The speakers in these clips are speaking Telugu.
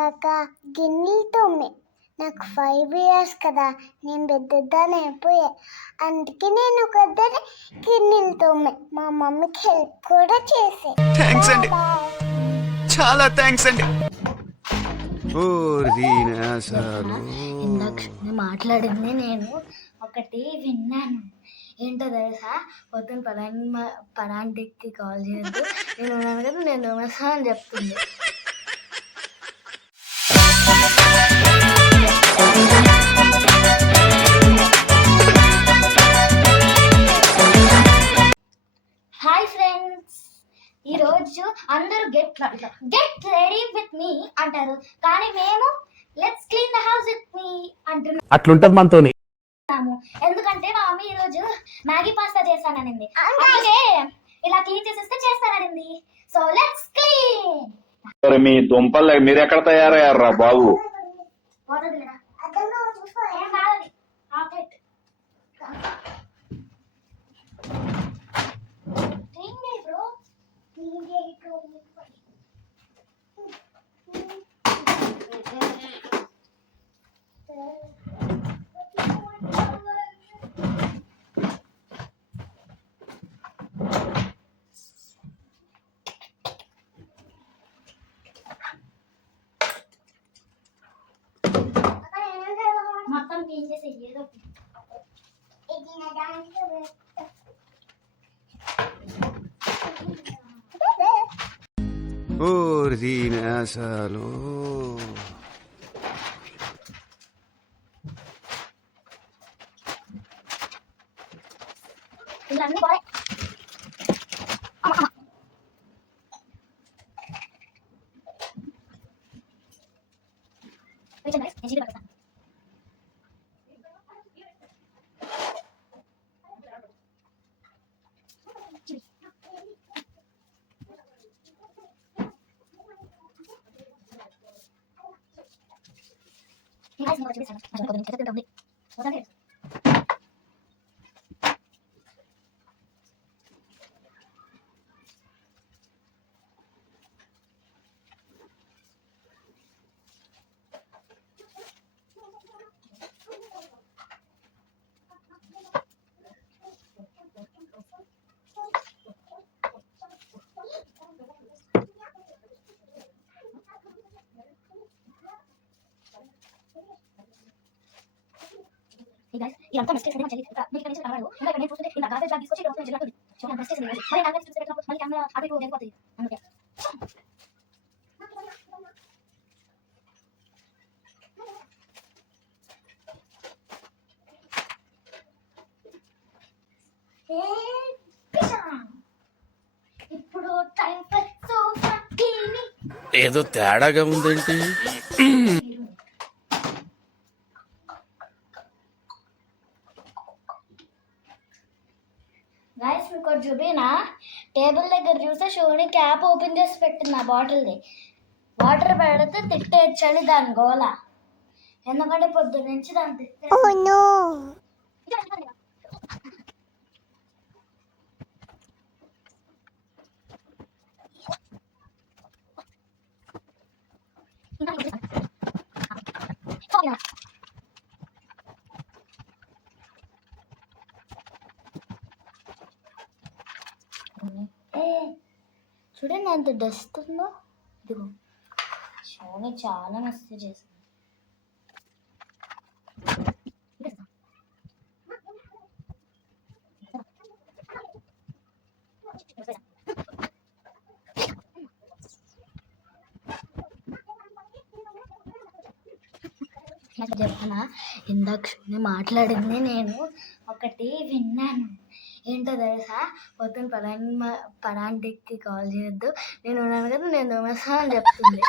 దాకా గిన్నెలు తోమే నాకు ఫైవ్ ఇయర్స్ కదా నేను పెద్దదాన్ని అయిపోయా. అందుకే నేను ఒక దగ్గర గిన్నెలు తోమే మా మమ్మీకి హెల్ప్ కూడా చేసే. థ్యాంక్స్ అండి. చాలా థ్యాంక్స్ అండి. ఇందాక మాట్లాడింది నేను ఒకటి విన్నాను. ఏంటో తెలుసా? పొద్దున్న పరాన్ పరాంటికి కాల్ చేయొద్దు నేను ఉన్నాను కదా నేను అని చెప్తుంది. Get get ready with me అంటారు. కానీ మేము let's clean the house with me అంటున్నాము. అట్లుంటది మనతోని. ఎందుకంటే మా మమ్మీ ఈరోజు మ్యాగీ పాస్తా చేస్తాననింది. అందుకే ఇలా క్లీన్ చేసేస్తే చేస్తాననింది. సో లెట్స్ క్లీన్ మీ దుంపలు మీరు ఎక్కడ తయారయ్యారా బాబు మొత్తం క్లీన్ చేసి ఏదో ఒకటి. ఇది నా 爱情保持的才能，那就能够给你产生更多动力。Hey guys, ఇదంతా మిస్టేక్స్ అనేది మంచిది. ఇంకా మీకు ఇక్కడ నుంచి రావాలి ఇంకా ఇక్కడ నేను చూస్తుంటే ఇంకా గార్బేజ్ బ్యాగ్ తీసుకొచ్చి ఇక్కడ జరుగుతుంది చాలా మిస్టేక్స్ అనేది మరి కెమెరా చూస్తే పెట్టినప్పుడు మళ్ళీ కెమెరా అటు ఇటు వెళ్ళిపోతుంది అందుకే. ఇప్పుడు టైం ఫర్ సోఫా క్లీనింగ్ ఏదో తేడాగా ఉందేంటి? గైస్ మీకు ఒకటి చూపినా? టేబుల్ దగ్గర చూస్తే షోని క్యాప్ ఓపెన్ చేసి పెట్టింది ఆ బాటిల్ది. వాటర్ పెడితే తిట్టేయచ్చని దాని గోల. ఎందుకంటే పొద్దు నుంచి దాన్ని తిట్టే Oh చూడండి ఎంత డస్ట్ ఉందో? ఇదిగో. షోని చాలా మస్తు చేసింది. నాకు చెప్పనా? ఇందాక మాట్లాడింది నేను. ఒకటి విన్నాను. ఏంటో తెలుసా? పొద్దున్న పరాన్ పరాంటికి కాల్ చేయొద్దు. నేను ఉన్నాను కదా నేను దొంగసా అని చెప్తుంది.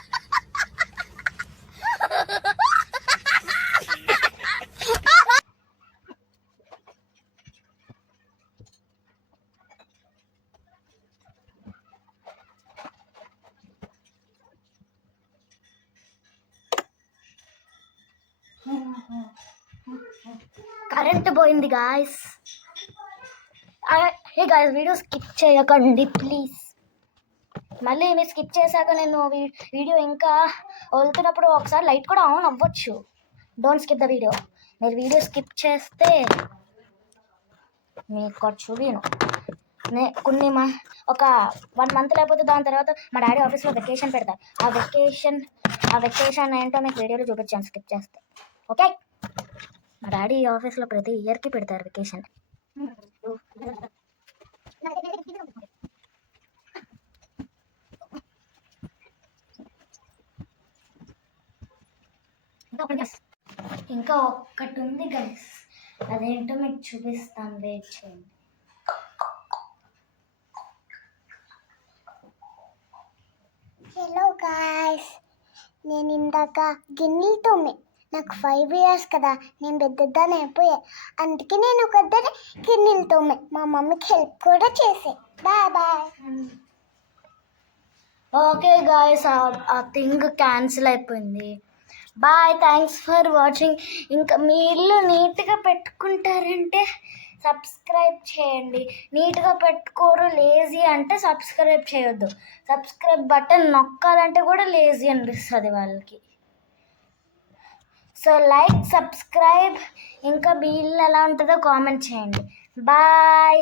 కరెంట్ పోయింది guys. Hey guys video skip చేయకండి ప్లీజ్ మళ్ళీ మీరు స్కిప్ చేశాక నేను వీడియో ఇంకా వదులుతున్నప్పుడు ఒకసారి లైట్ కూడా ఆన్ అవ్వచ్చు. డోంట్ స్కిప్ ద వీడియో మీరు వీడియో స్కిప్ చేస్తే మీకు చూపిను నే కొన్ని మా ఒక వన్ మంత్ లేకపోతే దాని తర్వాత మా డాడీ ఆఫీస్లో వెకేషన్ పెడతారు. ఆ వెకేషన్ ఆ వెకేషన్ ఏంటో మీకు వీడియోలో చూపించాను స్కిప్ చేస్తే. ఓకే మా డాడీ ఆఫీస్లో ప్రతి ఇయర్కి పెడతారు వెకేషన్ ఇంకా ఒక్కటి ఉంది గైస్ అదేంటో మీకు చూపిస్తాను వెయిట్ చేయండి. హలో గాయస్ నేను ఇందాక గిన్నెలతో తోమే నాకు ఫైవ్ ఇయర్స్ కదా నేను పెద్దదాన్ని అయిపోయా. అందుకే నేను ఒక దగ్గర గిన్నెలు తోమే. మా మమ్మీకి హెల్ప్ కూడా చేసే. బాయ్ బాయ్ ఓకే గాయస్ ఆ థింగ్ క్యాన్సిల్ అయిపోయింది. బాయ్ థ్యాంక్స్ ఫర్ వాచింగ్ ఇంకా మీ ఇల్లు నీట్గా పెట్టుకుంటారంటే సబ్స్క్రైబ్ చేయండి. నీట్గా పెట్టుకోరు లేజీ అంటే సబ్స్క్రైబ్ చేయొద్దు. సబ్స్క్రైబ్ బటన్ నొక్కాలంటే కూడా లేజీ అనిపిస్తుంది వాళ్ళకి. సో లైక్ సబ్స్క్రైబ్ ఇంకా బిల్ ఎలా ఉంటుందో కామెంట్ చేయండి. బాయ్.